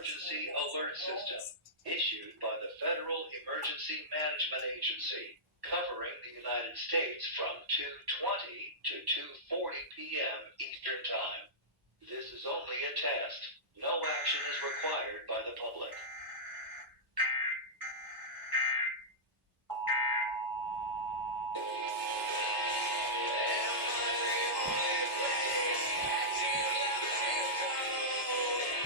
emergency alert system issued by the Federal Emergency Management Agency, covering the United States from 2:20 to 2:40 p.m. Eastern Time. This is only a test. No action is required by the public.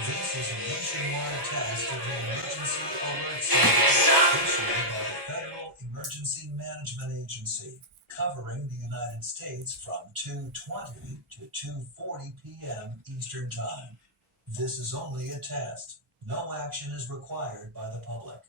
This is a nationwide test of the emergency alert system issued by the Federal Emergency Management Agency, covering the United States from 2:20 to 2:40 p.m. Eastern Time. This is only a test. No action is required by the public.